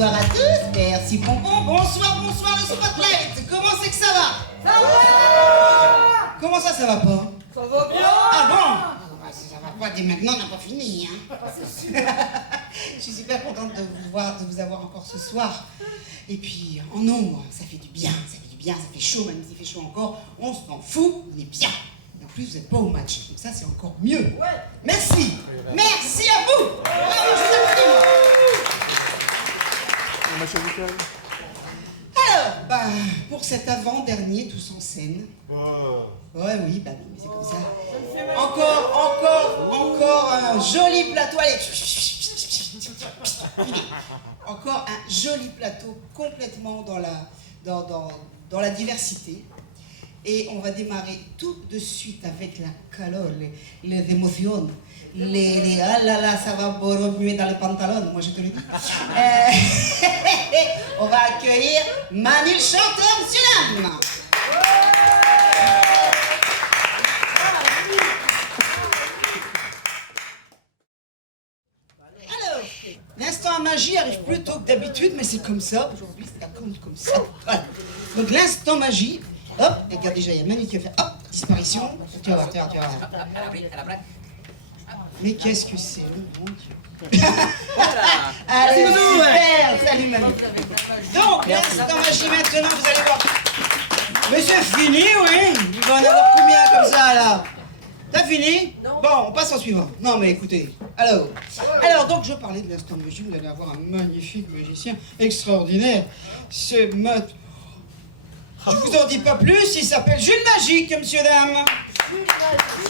bonsoir à tous, merci Pompon, bonsoir le Spotlight, comment c'est que ça va? Ça va! Comment ça va pas? Ça va bien! Ah bon? Ça va pas, dès maintenant on n'a pas fini, hein. Je suis super contente de vous voir, de vous avoir encore ce soir. Et puis, en nombre, ça fait du bien, ça fait chaud, même s'il fait chaud encore, on s'en fout, on est bien. Et en plus, vous n'êtes pas au match, donc ça c'est encore mieux. Ouais. Merci! Merci à vous! Bravo, je vous applaudis, moi. Alors, pour cet avant-dernier tous en scène. Ouais, oui, mais c'est comme ça. Encore un joli plateau. Allez, encore un joli plateau complètement dans la diversité. Et on va démarrer tout de suite avec la calore, les émotions, ah là là, ça va remuer dans les pantalons, moi je te le dis. On va accueillir Manu le chanteur, monsieur Nam. Alors, l'instant à magie arrive plus tôt que d'habitude, mais c'est comme ça, aujourd'hui ça compte comme ça. Voilà. Donc l'instant magie, hop, regarde déjà, il y a Manu qui va faire, hop, disparition, tu vas voir. Mais qu'est-ce que c'est, mon Dieu. Allez, super, salut Manu. Donc, l'instant magie maintenant, vous allez voir. Mais c'est fini, oui. Il va en avoir combien comme ça, là? T'as fini? Non. Bon, on passe au suivant. Non, mais écoutez, alors donc je parlais de l'instant magie, vous allez avoir un magnifique magicien extraordinaire. C'est Je vous en dis pas plus, il s'appelle Jules Magique, monsieur, dame. Jules Magique.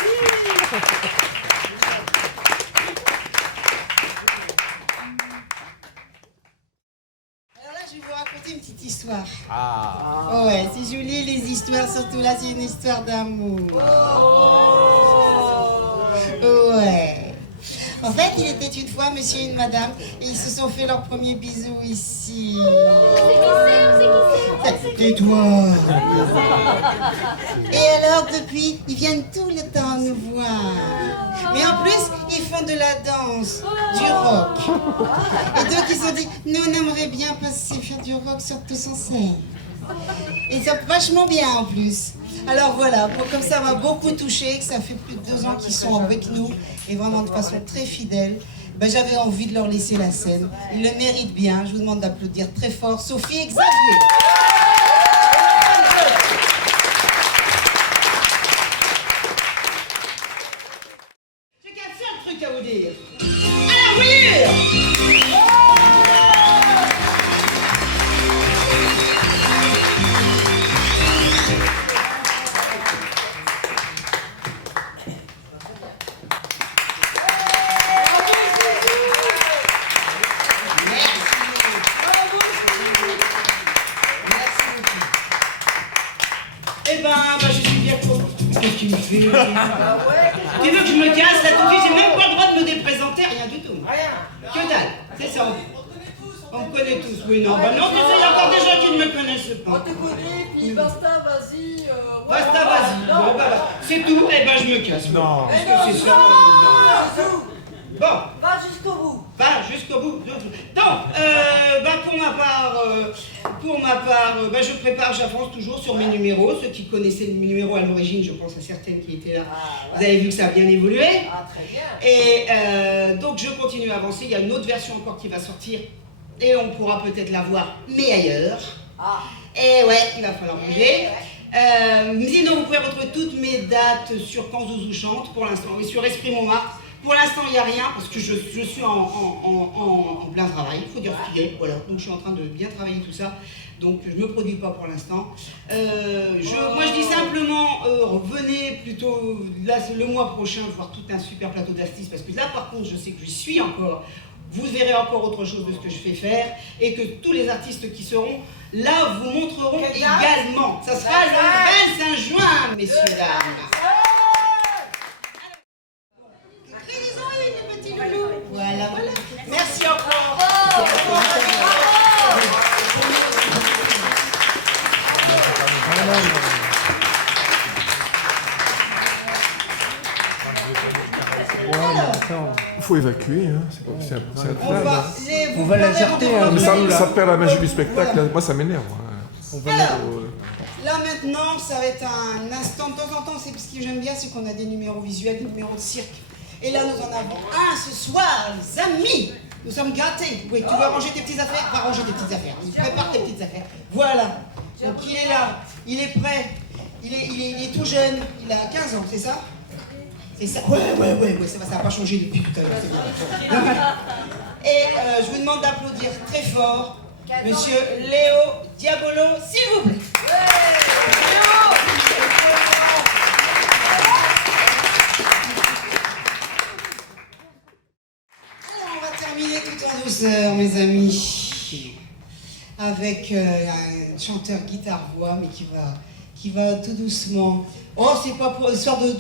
Alors là, je vais vous raconter une petite histoire. Ah. Ouais, c'est joli les histoires, surtout là, c'est une histoire d'amour. Ouais. En fait, il était une fois monsieur et une madame, et ils se sont fait leur premier bisou ici. Tais-toi. Et alors, depuis, ils viennent tout le temps nous voir. Mais en plus, ils font de la danse, du rock. Et donc, ils se sont dit, nous, on aimerait bien passer faire du rock sur tous en scène. Et c'est vachement bien en plus. Alors voilà, comme ça m'a beaucoup touché, que ça fait plus de 2 ans qu'ils sont avec nous, et vraiment de façon très fidèle, j'avais envie de leur laisser la scène. Ils le méritent bien, je vous demande d'applaudir très fort Sophie et Xavier. J'ai qu'un seul truc à vous dire. À la voyure! Je suis bien content. Qu'est-ce que tu me fais? Tu veux que je me casse là tout de suite? J'ai même pas le droit de me déprésenter, rien du tout. Que dalle, c'est ça. On me connaît tous, oui, non. Bah non, tu sais, il y a encore des gens qui ne me connaissent pas. On te connaît, puis basta, vas-y. Basta, vas-y. Bon, c'est tout, et je me casse. Non. Parce que c'est ça. Bon. Va jusqu'au bout. Va jusqu'au bout. Donc, pour ma part, je prépare, j'avance toujours sur mes numéros. Ceux qui connaissaient mes numéros à l'origine, je pense à certaines qui étaient là, vous avez vu que ça a bien évolué. Ah, très bien. Et donc, je continue à avancer. Il y a une autre version encore qui va sortir. Et on pourra peut-être la voir, mais ailleurs. Ah. Et ouais, il va falloir bouger. Sinon, vous pouvez retrouver toutes mes dates sur Quand Zouzou chante, pour l'instant, et sur Esprit Montmartre. Pour l'instant, il n'y a rien, parce que je suis en plein travail, il faut dire ce qu'il est, voilà. Donc je suis en train de bien travailler tout ça, donc je ne me produis pas pour l'instant. Moi je dis simplement, venez plutôt là, le mois prochain voir tout un super plateau d'artistes, parce que là par contre, je sais que j'y suis encore. Vous verrez encore autre chose de ce que je fais faire, et que tous les artistes qui seront là vous montreront également. Ça sera le 25 juin, messieurs, dames. Voilà. Merci encore. Alors, faut évacuer, hein. C'est Vous va la jarter, hein. ça perd la magie du spectacle. Voilà. Moi, ça m'énerve. Alors, là maintenant, ça va être un instant de temps en temps. C'est ce que j'aime bien, c'est qu'on a des numéros visuels, des numéros de cirque. Et là, nous en avons un ce soir, les amis. Nous sommes gâtés. Oui, tu veux ranger tes petites affaires? Va ranger tes petites affaires. Prépare tes petites affaires. Voilà. Donc il est là, il est prêt. Il est tout jeune. Il a 15 ans, c'est ça? C'est ça. Ouais, ça n'a pas changé depuis tout à l'heure. C'est bien. Et je vous demande d'applaudir très fort Monsieur Léo Diabolo, s'il vous plaît. Alors, on va terminer tout en douceur, mes amis, avec un chanteur guitare-voix, mais qui va tout doucement. Oh, c'est pas pour l'histoire de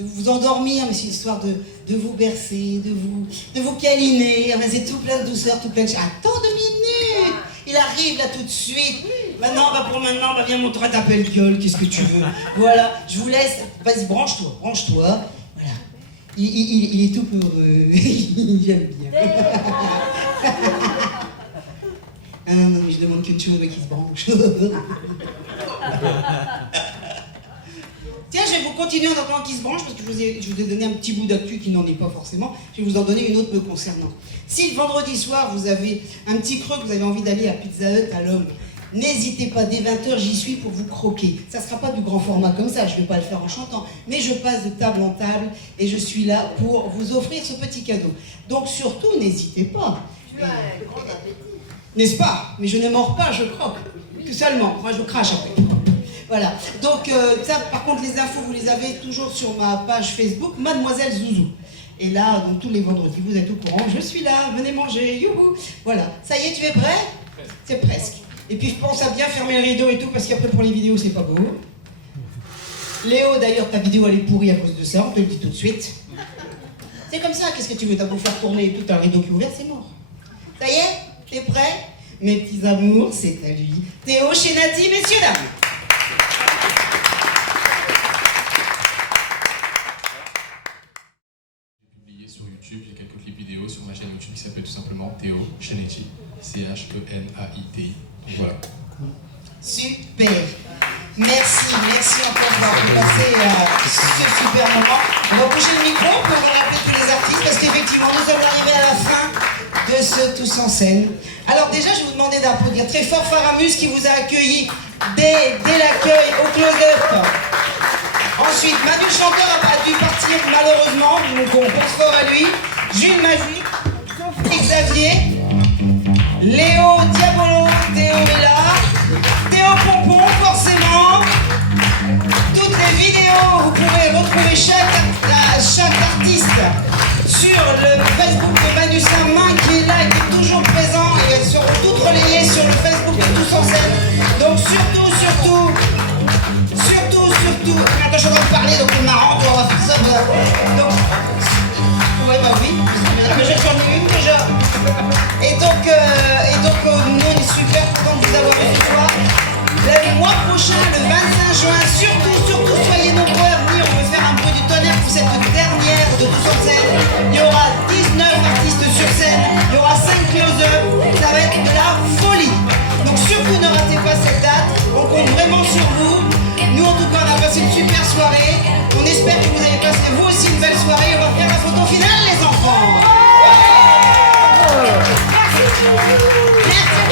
vous endormir, mais c'est l'histoire de vous bercer, de vous câliner. Mais c'est tout plein de douceur, tout plein de... Attends 2 minutes. Il arrive là tout de suite. Maintenant, viens montrer ta belle gueule, qu'est-ce que tu veux. Voilà, je vous laisse. Vas-y, branche-toi. Voilà. Il est tout heureux. J'aime bien. Ah non, mais je demande qu'une chose, mais qu'il se branche. Tiens, je vais vous continuer en attendant qu'il se branche parce que je vous ai donné un petit bout d'actu qui n'en est pas forcément. Je vais vous en donner une autre me concernant. Si le vendredi soir vous avez un petit creux, que vous avez envie d'aller à Pizza Hut à l'Homme, n'hésitez pas, dès 20h j'y suis pour vous croquer. Ça ne sera pas du grand format comme ça, je ne vais pas le faire en chantant, mais je passe de table en table et je suis là pour vous offrir ce petit cadeau. Donc surtout, n'hésitez pas. Tu as un grand appétit. N'est-ce pas? Mais je ne mords pas, je croque. Que seulement, moi je crache après. Voilà, donc ça par contre les infos vous les avez toujours sur ma page Facebook, Mademoiselle Zouzou. Et là, donc tous les vendredis, vous êtes au courant, je suis là, venez manger, youhou. Voilà, ça y est, tu es prêt? C'est presque. Et puis je pense à bien fermer le rideau et tout, parce qu'après pour les vidéos c'est pas beau. Léo d'ailleurs, ta vidéo elle est pourrie à cause de ça, on te le dit tout de suite. C'est comme ça, qu'est-ce que tu veux? T'as beau faire tourner et tout, t'as un rideau qui est ouvert, c'est mort. Ça y est? T'es prêt? Mes petits amours, c'est à lui. Théo chez Nati, messieurs, dames. Sur YouTube, j'ai quelques clips vidéo sur ma chaîne YouTube qui s'appelle tout simplement Théo Chenaiti, CHENAITI. Donc voilà. Super. Merci encore d'avoir passé ce super moment. On va bouger le micro pour rappeler tous les artistes parce qu'effectivement nous sommes arrivés à la fin de ce Tous en scène. Alors déjà je vais vous demander d'applaudir très fort Faramus qui vous a accueilli dès l'accueil au close-up. Ensuite, Manu le chanteur a dû partir malheureusement, donc on pense fort à lui. Jules Magique, Sophie Xavier, Léo Diabolo, Théo est là, Théo Pompon forcément. Toutes les vidéos, vous pouvez retrouver chaque artiste sur le Facebook de Manu Saint-Main qui est là et qui est toujours présent et elles seront toutes relayées sur le Facebook de Tous en scène. Donc surtout, attends, je suis en train de parler, donc c'est marrant, on va faire ça. Donc, ouais, bah oui, mais j'ai sur une déjà. Et donc, nous on est super contents de vous avoir eu ce soir. Le mois prochain, le 25 juin, surtout, soyez nombreux à venir. On veut faire un bruit du tonnerre pour cette dernière de Tous en scène. Il y aura 19 artistes sur scène, il y aura 5 close-up, ça va être de la folie. Donc surtout ne ratez pas cette date, on compte vraiment sur vous. Nous en tout cas on a passé une super soirée. On espère que vous avez passé vous aussi une belle soirée. On va faire la photo finale les enfants. Merci.